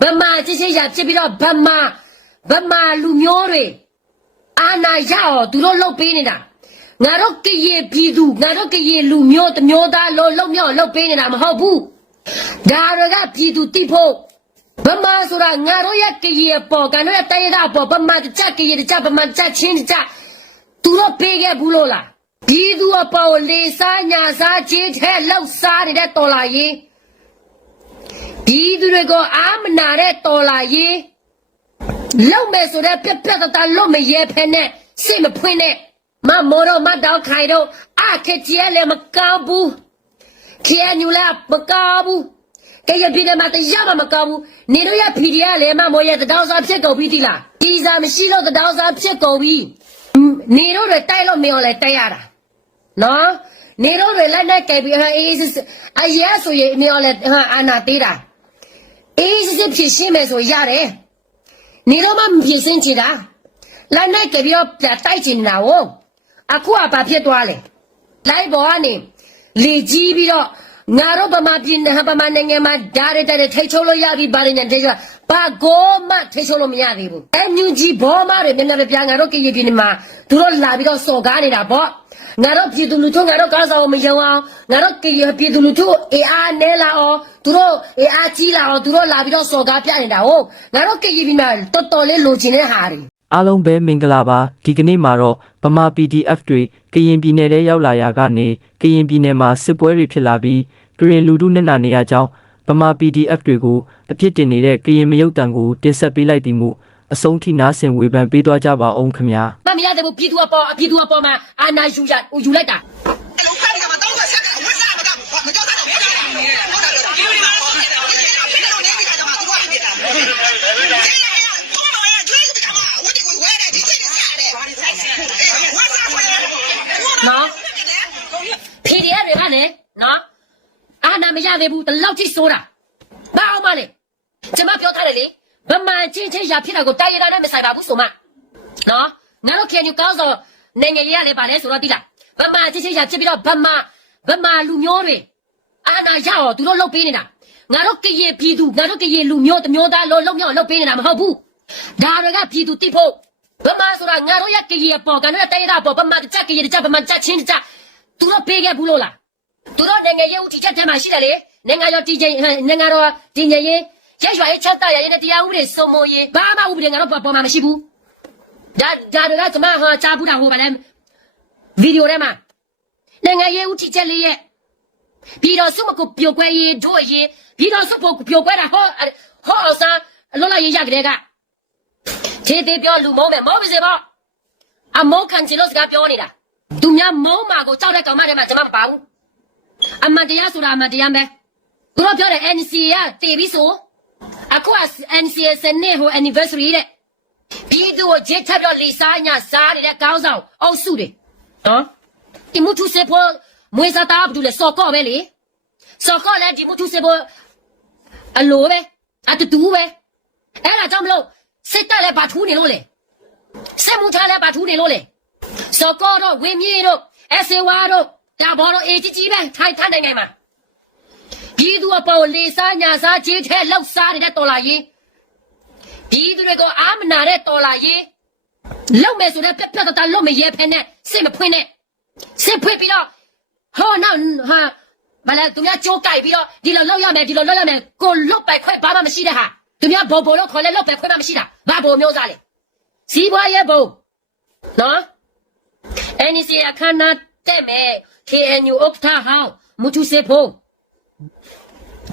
ဗမာချစ်ချစ်ရဖြစ်ပြီးတော့ဗမာဗမာလူမျိုးတွေအာနာရအောင်သူတို့လှုပ်ပေးနေတာငါတို့ကရေပြည်သူငါတို့ကရေလူမျိုးတစ်မျိုးသားလို့လှုပ်မြောက်လှုပ်ပေးနေတာမဟုတ်ဘူးဒါတွေကပြည်သူတိဖို့ဗမာဆိုတာငါတို့ရဲ့ကရေပေါ်ကငါတို့ရဲ့တိုင်းရတာပေါ်ဗမာတကြကရေတကြဗမာတကြချင်းတကြသူတို့ပေးခဲ့ဘူးလို့လားပြည်သူအပေါ်လေစားညာစားချင်းထဲလှုပ်စားနေတဲ့တော်လာရေး ဒီသူတွေကိုအာမနာတဲ့တော်လာရေးလောက်မယ်ဆိုတော့ပြက်ပြက်တတလွတ်မရဲဖဲနဲ့စိတ်မဖွင့်နဲ့မမောတော့မတော့ခိုင်တော့အခက်ကြီးလည်းမကောင်းဘူးခေညူလည်းမကောင်းဘူးကဲရပြည်တယ်မှာတရားမှမကောင်းဘူးနေတို့ရ PDF လည်းမမောရဲ့တတောင်းစားဖြစ်ကုန်ပြီတိလားဒီစားမရှိလို့တတောင်းစားဖြစ်ကုန်ပြီနေတို့တွေတိုက်လို့မရောလဲတိုက်ရတာနော်နေတော့တွေလက်နဲ့ကဲပြီးဟာအေးစစ်စစ်အရက်ဆိုရင်နေရောလဲဟာအာနာသေးတာ အေးစစ်စစ်ဖြစ်ရှင်းမယ်ဆိုရတယ်နေတော့မှမဖြစ်ရှင်းချင်တာလက်နဲ့ကဲပြီးတော့ပြတိုက်ချင်နေတာ哦အခုကဘာဖြစ်သွားလဲလိုက်ပေါ်ကနေလေကြီးပြီးတော့ငါတို့ဗမာပြည်နဲ့ဗမာနိုင်ငံမှာဓာတ်ရတဲ့ထိတ်ချုံလို့ရပြီဗာရင်တဲ့က ဘာကိုမှထိတ်ချုံလို့မရသေးဘူးအန်ယူဂျီဘောမတွေမျက်နှာပြငါတို့ကရေပြည်နေမှာသူတို့လာပြီးတော့စော်ကားနေတာပေါ့ငါတို့ပြည်သူလူထုငါတို့ကားဆောင်မယုံအောင်ငါတို့ကရေပြည်သူလူထုအေအားနဲလာအောင်သူတို့အေအားကြီးလာအောင်သူတို့လာပြီးတော့စော်ကားပြနေတာဟုတ်ငါတို့ကရေပြည်မှာတော်တော်လေးလိုချင်တဲ့ဟာတွေအားလုံးပဲမင်္ဂလာပါဒီကနေ့မှာတော့ဗမာ PDF တွေကရင်ပြည်နယ်ထဲရောက်လာရာကနေကရင်ပြည်နယ်မှာစစ်ပွဲတွေဖြစ်လာပြီးကရင်လူထုနဲ့နာနေရကြောင်း ဗမာ PDF တွေကိုအဖြစ်တင်နေတဲ့ကရင်မယုတ်တံကိုတင်ဆက်ပေးလိုက်သည်မူအဆုံးထိနားဆင်ဝေဖန်ပေးသွားကြပါအောင်ခင်ဗျာမမရတဲ့ဘူးပြည်သူအပေါ်အပြည်သူအပေါ်မှာအာနာယူရယူလိုက်တာ အာနာမရသေးဘူးတလောက်ထိစိုးတာဘာအောင်မလဲကျွန်မပြောထားတယ်လေဗမာချင်းချင်းရဖြစ်တာကိုတာရတာနဲ့မဆိုင်ပါဘူးဆိုမှနော်ငါတို့ခင်ယူကောင်းစောနိုင်ငံရေးရလဲပါလဲဆိုတော့တိလားဗမာချင်းချင်းရဖြစ်ပြီးတော့ဗမာဗမာလူမျိုးတွေအာနာရအောင်သူတို့လုပ်ပေးနေတာငါတို့ကရေပြည်သူငါတို့ကရေလူမျိုးတစ်မျိုးသားလုံးလုံးမြောက်လုပ်ပေးနေတာမဟုတ်ဘူးဒါတွေကပြည်သူတိဖို့ဗမာဆိုတာငါတို့ရကရေပေါ်ကငါတို့ရတိုင်းရတာပေါ်ဗမာတကြကရေတကြဗမာကြချင်းတကြသူတို့ပေးခဲ့ဘူးလို့လား သူတို့နိုင်ငံရေးဦးတီချက်ထဲမှာရှိတယ်လေနိုင်ငံတော်တည်ငြိမ်ဟဲ့နိုင်ငံတော်တည်ငြိမ်ရေးရက်ရွာရေးချက်တရရေးနဲ့တရားဥပဒေစုံမရေးဘာမှဥပဒေငါတို့ပေါ်ပေါ်မှာမရှိဘူးဒါဒါတွေကကျွန်မဟာကြားဘူးတာဟိုဗလဲဗီဒီယိုထဲမှာနိုင်ငံရေးဦးတီချက်လေးရဲ့ပြည်တော်စုမကိုပြိုကွဲရေးတို့ရေးပြည်တော်စုကိုပြိုကွဲတာဟောဟောအောင်စားအလောလာရေးရကြတဲ့ကခြေသေးပြောလူမုံမယ်မောပါစေပေါ့အမောခံချင်လို့စကားပြောနေတာသူများမုံမာကိုကြောက်တဲ့ကောင်မတွေမှာကျွန်မမပါဘူး အမှန်တရားဆိုတာအမှန်တရားပဲသူတို့ပြောတယ် NCA ကတည်ပြီဆိုအခုက NCA စနေဟို anniversary တဲ့ပြီးသူကိုဂျစ်ထပ်တော့လီစားညာစားနေတဲ့ကောင်းဆောင်အုပ်စုတွေနော်ဒီမှုသူစေဖို့မွေးစားတာဘူးလေစော်ကော့ပဲလေစော်ကော့လည်းဒီမှုသူစေဖို့အလိုပဲအတူတူပဲအဲ့ဒါကြောင့်မလို့စစ်တပ်လည်းဗာထူးနေလို့လေစစ်မှုထားလည်းဗာထူးနေလို့လေစော်ကောတော့ဝင်းမြေတို့အဆေဝါတို့ ဒါဘောတော့အေကြီးကြီးပဲထိုင်ထိုင်နိုင်ငံမှာပြည်သူအပေါ်လေစားညာစားကြီးထဲလောက်စားနေတဲ့တော်လာရေးပြည်သူတွေကိုအာမနာတဲ့တော်လာရေးလောက်မယ်ဆိုတော့ပြက်ပြက်တတလွတ်မရဲဖဲနဲ့စစ်မဖွင့်နဲ့စစ်ဖွင့်ပြီးတော့ဟောနောက်ဟာမလဲသူများကြိုးကြိုက်ပြီးတော့ဒီလိုလောက်ရမယ်ဒီလိုလောက်ရမယ်ကိုလွတ်ပိုက်ခွဲဘာမှမရှိတဲ့ဟာသူများဘောဘောလို့ခေါ်လဲလွတ်ပိုက်ခွဲမှမရှိတာဘာဘောမျိုးစားလဲစီးပွားရေးဘုံနော် NEC အခမ်းအနားတက်မဲ့ KNU ဥက္ကဋ္ဌဟောင်းမူတူစေဖို့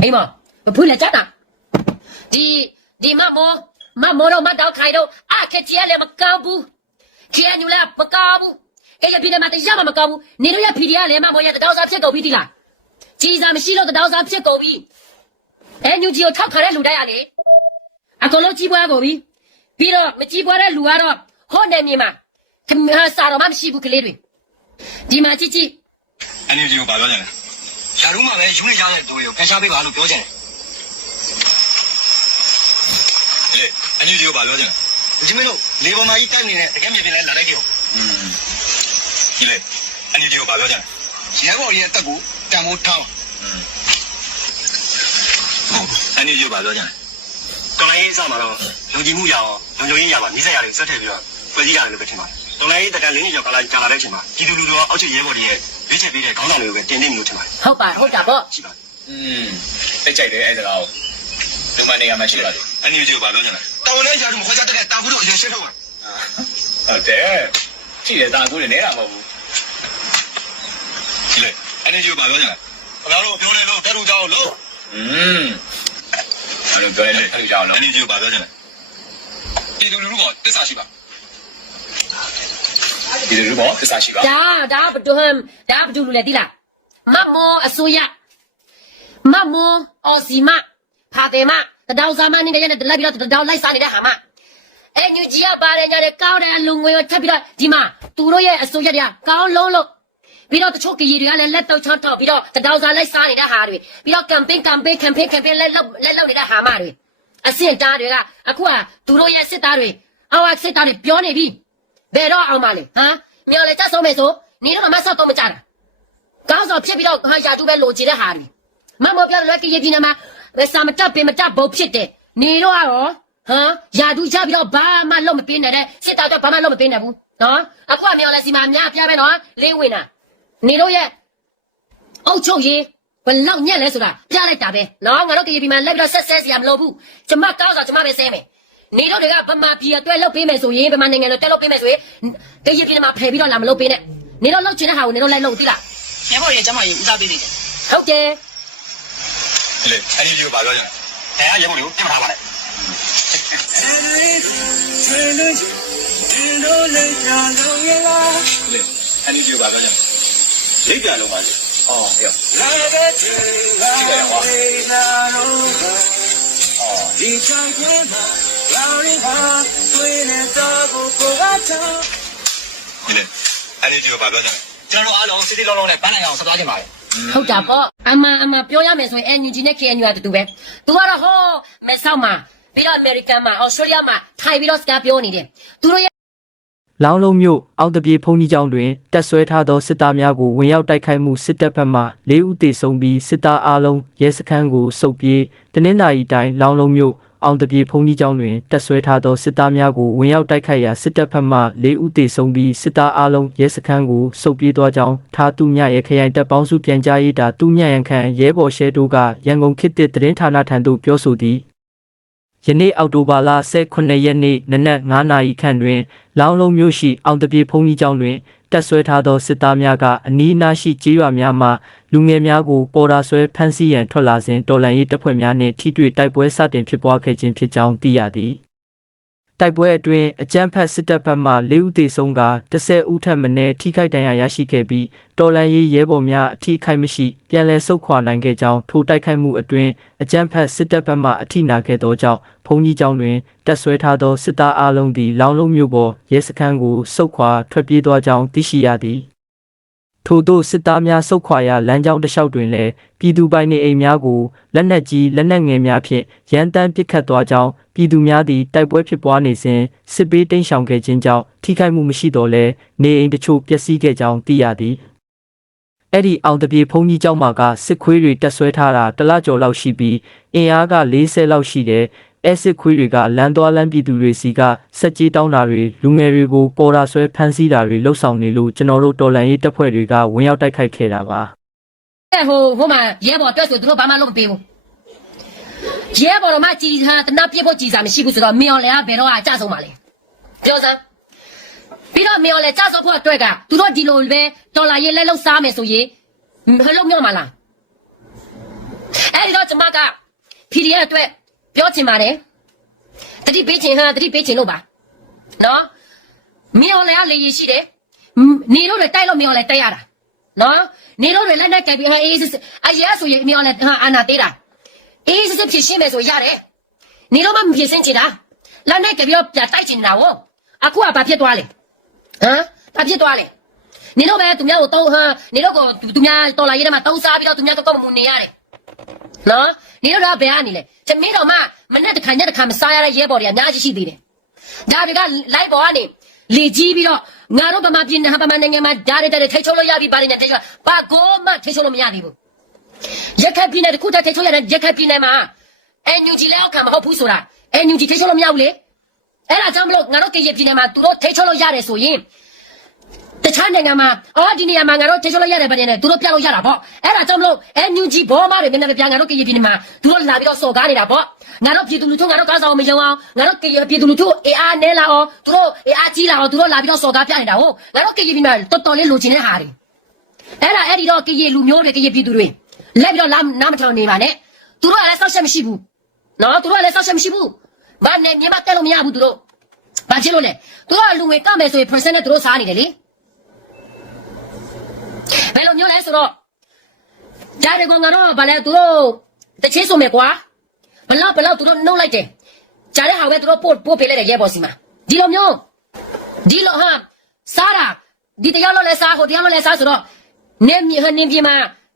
အိမ်မမဖွင့်လက်ကြတာဒီဒီမမောမမောတော့မတော့ခိုင်တော့အခက်ကြီးလည်းမကောင်းဘူး KNU လည်းမကောင်းဘူးအဲ့ဒီပြည်မှာတရားမှမကောင်းဘူးနေတို့ရ PDF လည်းမမောရတတော်စားဖြစ်ကုန်ပြီဒီလားကြီးစားမရှိလို့တတော်စားဖြစ်ကုန်ပြီ NUG ကိုထောက်ခါတဲ့လူတိုင်းရလေအကုန်လုံးကြီးပွားကုန်ပြီပြီးတော့မကြီးပွားတဲ့လူကတော့ဟိုနယ်မြေမှာခမစာတော့မရှိဘူးကလေးတွေဒီမှာကြည့်ကြ ည့်အန်ယူဂျီကိုပါပြောကြတယ်ရာထူးမှာပဲယူနေကြတဲ့သူတွေကိုဖယ်ရှားပေးပါလို့ပြောချင်တယ်။လေအန်ယူဂျီကိုပါပြောကြတယ်။ဒီမင်းတို့လေပေါ်မှာကြီးတိုက်နေတဲ့တကယ်မြေပြင်လဲလာလိုက်ကြအောင်။อืมဒီလေအန်ယူဂျီကိုပါပြောကြတယ်။ရဲဘော်ရဲ့တက်ကိုတန်ဖိုးထောင်း။အန်ယူဂျီကိုပါပြောကြတယ်အတော်လိုင်းရေးစမှာတော့လုံခြုံမှုရအောင်လုံခြုံရေးရပါနိစ္စရာတွေစက်ထည့်ပြီးတော့ဖွဲ့စည်းရတယ်လို့ပဲထင်ပါတယ်တော်လိုင်းရေးတကန်လင်းကြီးကြောင့်ကာလာကြာလာတဲ့အချိန်မှာပြည်သူလူထုရောအောက်ခြေရဲဘော်တွေရဲ့ ရွေးချယ်ပေးတဲ့ခေါင်းဆောင်တွေကိုပဲတင်နေလို့ထင်ပါတယ် ဟုတ်ပါဟုတ်တာပေါ့ ရှိပါတယ် อืมတိတ်ကြိုက်တယ်အဲ့ဒါကိုဒီမနေရာမှာရှိပါလေ အန်ယူဂျီကိုဘာပြောချင်လဲ တောင်းလဲရာထူးမခွဲခြားတဲ့တာဘူးတို့အရင်ရှင်းထုတ်ပါ ဟုတ်တယ်ကြည့်တယ်တာကူးနေနေတာမဟုတ်ဘူး ဒီလေအန်ယူဂျီကိုဘာပြောချင်လဲခင်ဗျားတို့ပြောလဲလို့တက်လူကြောက်လို့ อืมအဲ့လိုပြောရတယ်အဲ့လိုကြောက်လို့ အန်ယူဂျီကိုဘာပြောချင်လဲ ပြည်သူလူထုကတစ္ဆာရှိပါ ဒီလိုပေါ့သစ္စာရှိပါဒါဒါဘဒုဟမ်ဒါဘဒူလူလေတိလားမမောအစိုးရမမောအော်စီမဖာတေမတဒေါဇာမနေတဲ့ရတဲ့လိုက်ပြီးတော့တဒေါလိုက်စားနေတဲ့ဟာမအဲညူကြီးကပါတယ်ညာတဲ့ကောင်းတဲ့အလုံငွေကိုထပ်ပြီးတော့ဒီမှာသူတို့ရဲ့အစိုးရတွေကကောင်းလုံးလို့ပြီးတော့တချို့ကကြီးတွေကလည်းလက်တော့ချောင်းထောက်ပြီးတော့တဒေါဇာလိုက်စားနေတဲ့ဟာတွေပြီးတော့ campaign campaign campaign campaign လက်လောက်လက်လောက်နေတဲ့ဟာမတွေအစင်တားတွေကအခုကသူတို့ရဲ့စစ်သားတွေအောက်စစ်သားတွေပြောနေပြီ ဘယ်တော့အောင်မလဲဟမ်မြော်လေကြဆုံးမယ်ဆိုနေတော့မဆောက်တော့မကြတာကောင်းစော်ဖြစ်ပြီးတော့ဟာယာတူပဲလိုချင်တဲ့ဟာတွေမမောပြောလွယ်ကရပြည်နယ်မှာစာမတက်ပင်မတက်ဘုတ်ဖြစ်တယ်နေတော့ရောဟမ်ယာတူချပြီးတော့ဘာမှလုပ်မပေးနိုင်တဲ့စစ်သားတော့ဘာမှလုပ်မပေးနိုင်ဘူးနော်အခုကမြော်လေစီမှာအများပြပဲနော်လင်းဝင်တာနေတော့ရဲ့အုတ်ချုပ်ရေးဘယ်လောက်ညက်လဲဆိုတာပြလိုက်တာပဲနော်ငါတို့ကရပြည်မှာလက်ပြီးတော့ဆက်ဆက်စရာမလိုဘူးကျမကောင်းစော်ကျမပဲဆဲမယ် နေတော့တွေကဗမာပြည်အတွက်လောက်ပေးမယ်ဆိုရင်ဗမာနိုင်ငံအတွက်လောက်ပေးမယ်ဆိုရင်တရပြည်မှာဖယ်ပြီးတော့လာမလုပ်ပေးနဲ့နေတော့လောက်ချင်တဲ့ဟာကိုနေတော့လိုက်လုပ်သိလားရဲဘော်ရဲ့ကျမကြီးဦးစားပေးနေတယ်ဟုတ်တယ်ဒီလေအန်ယူဂျီကိုဘာပြောချင်လဲအဲရဲဘော်တွေကိုပြင်မထားပါနဲ့လေအန်ဒီဒီဘာပြောကြလဲရိတ်ပြန်လုံးပါလေအော်ဟေ့ကြည့်ကြရအောင်အော် ဒီလေအန်ယူဂျီကိုဘာပြောချင်လဲကျွန်တော်တို့အားလုံးစစ်စစ်လုံးလုံးနဲ့ပန်းနိုင်အောင်ဆက်သွားကြပါမယ်ဟုတ်တာပေါ့အမအမပြောရမယ်ဆိုရင် NUG နဲ့ KNU ကတူတူပဲသူကတော့ဟောမဲဆောက်မှာပြီးတော့ American မှာ Australia မှာထိုင်ပြီးတော့စကားပြောနေတယ်သူတို့ရဲ့လောင်းလုံးမြို့အောက်တပြေဖုန်ကြီးကျောင်းတွင်တက်ဆွဲထားသောစစ်သားများကိုဝင်ရောက်တိုက်ခိုက်မှုစစ်တပ်ဘက်မှ၄ဦးသေဆုံးပြီးစစ်သားအလုံးရဲစခန်းကိုစုပ်ပြေးတနင်္လာရီတိုင်းလောင်းလုံးမြို့ အောင်တပြေဖုန်ကြီးကျောင်းတွင်တက်ဆွဲထားသောစစ်သားများကိုဝင်ရောက်တိုက်ခိုက်ရာစစ်တပ်ဘက်မှ၄ဦးသေဆုံးပြီးစစ်သားအလုံးရဲစခန်းကိုစုပ်ပြေးသွားကြောင်းထားသူညရဲ့ခရိုင်တပ်ပေါင်းစုပြန်ကြားရေးတာသူညရန်ခန့်ရဲဘော်ရှဲတို့ကရန်ကုန်ခေတ်သစ်သတင်းဌာနထံသို့ပြောဆိုသည် ယနေ့အောက်တိုဘာလ18ရက်နေ့နနက်9:00နာရီခန့်တွင် လောင်းလုံးမြို့ရှိအောင်တပြေဖုန်ကြီးကျောင်းတွင်တက်ဆွဲထားသောစစ်သားများကအနီးအနားရှိကျေးရွာများမှလူငယ်များကိုပေါ်တာဆွဲဖမ်းဆီးရန်ထွက်လာစဉ်တော်လှန်ရေးတပ်ဖွဲ့များနှင့်ထိတွေ့တိုက်ပွဲစတင်ဖြစ်ပွားခဲ့ခြင်းဖြစ်ကြောင်းသိရသည် တိုက်ပွဲအတွင်းအကြမ်းဖက်စစ်တပ်ဘက်မှ၄ဦးသေဆုံးက10ဦးထပ်မံထိခိုက်ဒဏ်ရာရရှိခဲ့ပြီးတော်လှန်ရေးရဲဘော်များအထိခိုက်မရှိပြန်လည်ဆုတ်ခွာနိုင်ခဲ့ကြောင်းထိုတိုက်ခိုက်မှုအတွင်းအကြမ်းဖက်စစ်တပ်ဘက်မှအထိနာခဲ့သောကြောင့်ဘုံကြီးကျောင်းတွင်တက်ဆွဲထားသောစစ်သားအလုံးသည်လောင်းလုံးမြို့ပေါ်ရဲစခန်းကိုစုတ်ခွာထွက်ပြေးသွားကြောင်းသိရှိရသည် ထို့သောစစ်သားများဆုတ်ခွာရာလမ်းကြောင်းတစ်လျှောက်တွင်လည်းပြည်သူပိုင်နေအိမ်များကိုလက်နက်ကြီးလက်နက်ငယ်များဖြင့်ရန်တမ်းပစ်ခတ်သွားကြောင်းပြည်သူများသည်တိုက်ပွဲဖြစ်ပွားနေစဉ်စစ်ပေးတိမ်းရှောင်ခဲ့ခြင်းကြောင့်ထိခိုက်မှုမရှိတော့လဲနေအိမ်တချို့ပျက်စီးခဲ့ကြောင်းသိရသည်အဲ့ဒီအောင်တပြေဖုန်ကြီးကျောင်းမှာကစစ်ခွေးတွေတက်ဆွဲထားတာတစ်လကျော်လောက်ရှိပြီးအင်အားက40လောက်ရှိတယ် အဲစစ်ခွေးတွေကလမ်းသွားလမ်းပြည်သူတွေစီကစက်ကြီးတောင်းတာတွေလူငယ်တွေကိုပေါ်တာဆွဲဖမ်းဆီးတာတွေလှုပ်ဆောင်နေလို့ကျွန်တော်တို့တော်လန်ရေးတပ်ဖွဲ့တွေကဝင်ရောက်တိုက်ခိုက်ခဲ့တာပါဟိုဟိုမှာရဲဘော်အတွက်ဆိုသူတို့ဘာမှလုပ်မပေးဘူးရဲဘော်တော့မှကြည်ဟာတနာပြစ်ဖို့ကြည်စားမရှိဘူးဆိုတော့မြော်လေကဘယ်တော့အကြဆုံးပါလဲပြောစမ်းပြီးတော့မြော်လေကြဆုံးဖို့အတွက်ကသူတို့ဒီလိုပဲဒေါ်လာရေးလက်လောက်စားမယ်ဆိုရင်မလုပ်မြော်မှာလားအဲ့ဒီတော့ကျမက PDF အတွက် ပြောချင်ပါတယ်တတိပေးချင်ဟာတတိပေးချင်လို့ပါနော်မြော်လေကလေရရှိတယ်နေလို့လည်းတိုက်လို့မြော်လေတိုက်ရတာနော်နေတော့လည်းလက်နဲ့ကပ်ပြီးဟာအေးစစ်အရေးဆိုရင်အမြောင်းလည်းဟာအာနာသေးတာအေးစစ်စစ်ဖြစ်ရှင်းမယ်ဆိုရတယ်နေတော့မှမဖြစ်စင်းချင်တာလက်နဲ့ကပ်ပြီးတော့ပြတိုက်ချင်တာဝအခုကဘာဖြစ်သွားလဲဟမ်ဘာဖြစ်သွားလဲနေတော့ပဲသူများကိုတောင်းဟာနေတော့ကိုသူများတော်လာရေးထဲမှာတောင်းစားပြီးတော့သူများတော့မူနေရတယ် နော်နေတော့ဘယ်ကနေလဲချမင်းတော်မှမနဲ့တစ်ခါညက်တစ်ခါမစားရတဲ့ရဲဘော်တွေအများကြီးရှိသေးတယ်ဒါတွေကလိုက်ပေါ်ကနေလေကြီးပြီးတော့ငါတို့ဗမာပြည်နဲ့ဗမာနိုင်ငံမှာဓာတ်တွေထိတ်ချုံလို့ရပြီဗာနေတယ်ထိတ်ချုံဘာကိုမှထိတ်ချုံလို့မရသေးဘူးရက်ခတ်ပြည်နယ်တစ်ခုတည်းထိတ်ချုံရတဲ့ရက်ခတ်ပြည်နယ်မှာအန်ယူဂျီလက်အောက်ခံမဟုတ်ဘူးဆိုတာအဲညူကြီးထိချုပ်လို့မရဘူးလေအဲ့ဒါကြောင့်မလို့ငါတို့ကရင်ပြည်နယ်မှာသူတို့ထိချုပ်လို့ရတယ်ဆိုရင်တ ခြားနိုင်ငံမှာအော်ဒီနေရာမှာငါတို့ထိချုပ်လို့ရတယ်ဗတဲ့နဲ့သူတို့ပြလို့ရတာပေါ့အဲ့ဒါကြောင့်မလို့အဲညူကြီးဘောမတွေမျက်နှာပြငါတို့ကရင်ပြည်နယ်မှာသူတို့လာပြီးတော့စော်ကားနေတာပေါ့ငါတို့ပြည်သူလူထုငါတို့ကားဆောင်မယုံအောင်ငါတို့ကရင်ပြည်သူလူထုအေအားနဲလာအောင်သူတို့အေအားကြီးလာအောင်သူတို့လာပြီးတော့စော်ကားပြနေတာဟုတ်ငါတို့ကရင်ပြည်မှာတော်တော်လေးလိုချင်တဲ့ဟာတွေအဲ့ဒါအဲ့ဒီတော့ကရေလူမျိုးတွေကရေပြည်သူတွေလက်ပြီးတော့လာနားမထောင်နေပါနဲ့သူတို့ကလည်းစောက်ချက်မရှိဘူးနော်သူတို့ကလည်းစောက်ချက်မရှိဘူးဘာနဲ့မြန်မာတက်လို့မရဘူးသူတို့ဘာဖြစ်လို့လဲသူတို့ကလူငွေကမယ်ဆိုရင် percent နဲ့သူတို့စားနေတယ်လေ ဘယ်လိုမျိုးလဲဆိုတော့ကြားရကောင်ကတော့ဗာလဲသူတို့တချင်းဆိုမယ်ကွာဘလောက်ဘလောက်သူတို့နှုတ်လိုက်တယ်ကြားတဲ့ဟာပဲသူတို့ပို့ပို့ပေးလိုက်တယ်ရဲဘော်စီမှာဒီလိုမျိုးဒီလိုဟာစားတာဒီတရားလို့လဲစားဟိုတရားလို့လဲစားဆိုတော့နေမြေဟနေပြည်မှာ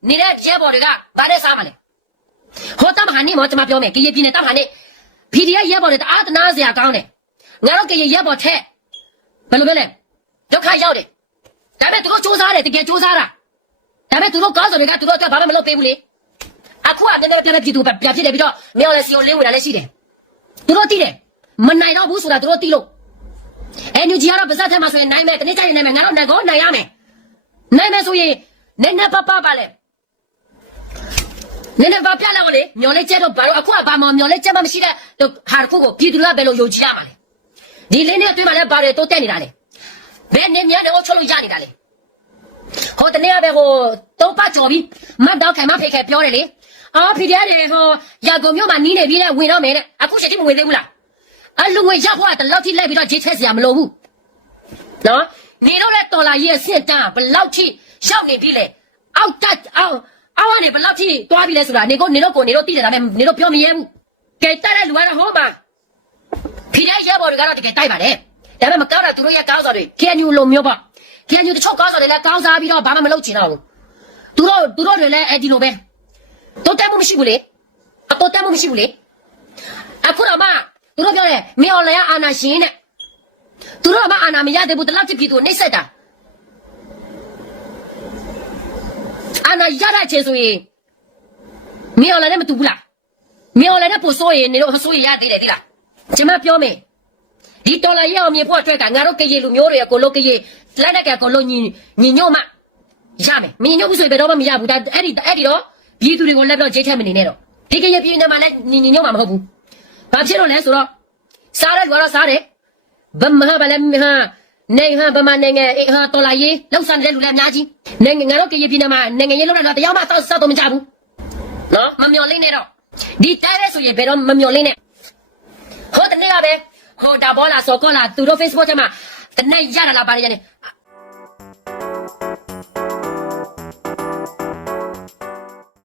နေတဲ့ရဲဘော်တွေကဗာတဲ့စားမလဲဟောတမဟာနေမောကျွန်မပြောမယ်ကရေပြည်နယ်တမဟာနေ PDF ရဲဘော်တွေတအားတနာစရာကောင်းတယ်ငါတို့ကရေရဲဘော်ထက်ဘယ်လိုပဲလဲဒုက္ခရောက်တယ်ဒါပေမဲ့သူတို့စူးစမ်းတယ်တကယ်စူးစမ်းတာ ဒါပေမဲ့သူတို့ကောင်းဆိုတွေကသူတို့အတွက်ဘာမှမလုပ်ပေးဘူးလေအခုကနည်းနည်းပြပြပြည်သူပြဖြစ်တယ်ပြီးတော့မြောက်လဲစီကိုလင်းဝင်လာလဲရှိတယ်သူတို့သိတယ်မနိုင်တော့ဘူးဆိုတာသူတို့သိလို့အဲညူဂျီကတော့ပါဇက်ထဲမှာဆိုရင်နိုင်မယ်တနေ့ကျရင်နိုင်မယ်ငါတို့နိုင်ကောနိုင်ရမယ်နိုင်မယ်ဆိုရင်နည်းနည်းပပပါလဲနည်းနည်းပါပြလာမလေမျော်လဲကျဲတော့ဘာလို့အခုကဘာမှမျော်လဲကျဲမှမရှိတဲ့ဟာတစ်ခုကိုပြည်သူတွေကဘယ်လိုယုံကြည်ရမှာလဲဒီလင်းနဲ့အတွင်းမှာလည်းဘာတွေတိုးတက်နေတာလဲဘယ်နေမြနဲ့ဟိုချုပ်လို့ရနေတာလဲ ဟိုတနေ့ကပဲဟိုတုံးပတ်ကြော်ပြီးမတ်တော့ခိုင်မဖိတ်ခဲပြောတယ်လေအော်ဖီဒီယာတွေဟိုရာကုန်မြို့မှာနီးနေပြီးတဲ့ဝင်တော့မယ်တဲ့အခုချက်တိမဝင်သေးဘူးလားအလူငွေရောက်ဖို့ကတလောက်ထိလိုက်ပြီးတော့ဂျေးချက်စရာမလိုဘူးနော်နေတော့လက်တော်လာရဲ့စစ်တမ်းဘယ်လောက်ထိရှောက်နေပြီလဲအောက်တက်အောက်အောက်ကနေဘယ်လောက်ထိတွားပြီလဲဆိုတာနေကိုနေတော့ကိုနေတော့သိတယ်ဒါပေမဲ့နေတော့ပြောမရဲဘူးကဲတက်တဲ့လူကတော့ဟောမှာဖိတဲ့ရဲဘော်တွေကတော့တကယ်တိုက်ပါတယ်ဒါပေမဲ့မကောက်တာသူတို့ရဲ့ကောင်းစားတွေ KNU လိုမျိုးပေါ့ KNU တချို့ကောင်းစားတွေလည်းကောင်းစားပြီးတော့ဘာမှမလုပ်ချင်တော့ဘူးသူတို့သူတို့တွေလည်းအဲ့ဒီလိုပဲတော့တက်မှုမရှိဘူးလေအတော့တက်မှုမရှိဘူးလေအခုတော့မှသူတို့ပြောတယ်မင်းအွန်လိုင်းအာနာရှင်တဲ့သူတို့ကမအာနာမရသေးဘူးတလောက်တိပြည်သူကိုနှိမ့်ဆက်တာအာနာရတဲ့ချင်းဆိုရင်မင်းအောင်လည်းမတူဘူးလားမင်းအောင်လည်းပို့ဆိုရင်နေတော့ဆိုရင်ရသေးတယ်ဒီလားကျမပြောမယ် ဒီတော်လာရအောင်မြေဖို့အတွက်ကငါတို့ကရေလူမျိုးတွေကိုလို့ကရေလက်နဲ့ကကိုလို့ညီညီညွတ်မှရမယ်မညီညွတ်ဘူးဆိုရင်ဘယ်တော့မှမရဘူးဒါအဲ့ဒီအဲ့ဒီတော့ပြည်သူတွေကိုလက်တော့ဂျိတ်ထက်မနေနဲ့တော့ဒီကရေပြည်နေမှာလည်းညီညီညွတ်မှာမဟုတ်ဘူးဘာဖြစ်လို့လဲဆိုတော့စားတဲ့လူကတော့စားတယ်ဗမာဗလဲဟာနေဟာဗမာနိုင်ငံအေဟာတော်လာရေးလောက်ဆန်တဲ့လူလည်းအများကြီးနိုင်ငံငါတို့ကရေပြည်နယ်မှာနိုင်ငံရေးလောက်တော့တရားမှတောက်စောက်တော့မကြဘူးနော်မမျော်လင့်နဲ့တော့ဒီတိုင်းလဲဆိုရင်ဘယ်တော့မမျော်လင့်နဲ့ဟိုတနေ့ကပဲ ဟိုဒါဘောလာစောကောလာသူတို့ Facebook ထဲမှာတနေ့ရတာလားပါတယ်ရတယ်